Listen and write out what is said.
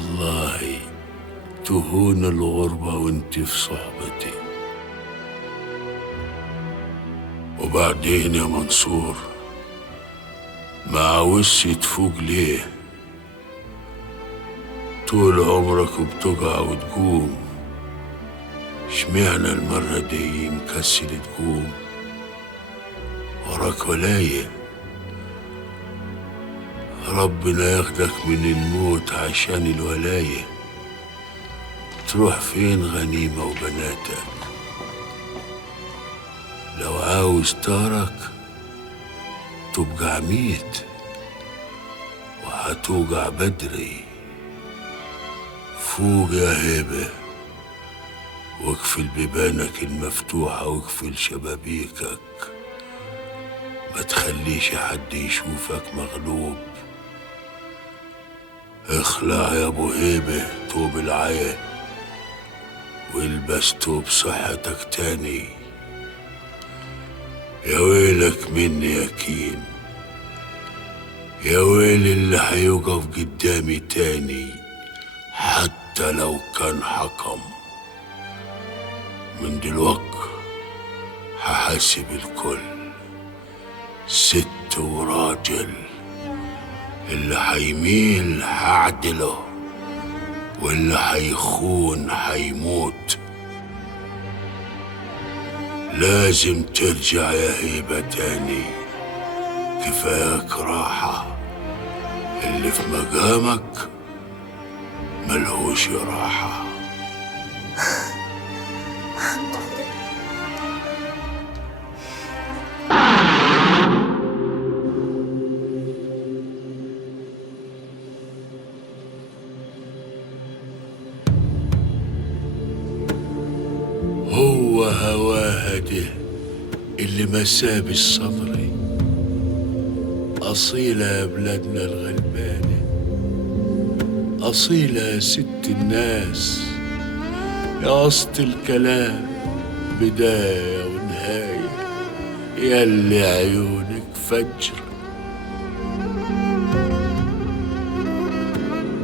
والله تهون الغربة وانت في صحبتي. وبعدين يا منصور ما عاوزش تفوق ليه؟ طول عمرك بتقع وتقوم، اشمعنى المرة دي مكسل تقوم؟ وراك ولاية، ربنا ياخدك من الموت عشان الولاية. تروح فين غنيمة وبناتك؟ لو عاوز طارك تبقى عميت وهتوقع بدري. فوق يا هيبة واقفل بيبانك المفتوحة واقفل شبابيكك، ما تخليش حد يشوفك مغلوب. اخلع يا ابو هيبة توب العيا والبس توب صحتك تاني. يا ويلك مني يا كين، يا ويل اللي هيوقف قدامي تاني حتى لو كان حكم. من دلوقت هحاسب الكل، ست وراجل، اللي هيميل هعدله واللي هيخون هيموت. لازم ترجع يا هيبة تاني، كفاياك راحة، اللي في مقامك ملهوش راحة. هو هواها ده اللي مساه بالصدري. أصيلة يا بلادنا الغلبانة، أصيلة يا ست الناس، يا أصل الكلام بداية ونهاية، ياللي عيونك فجر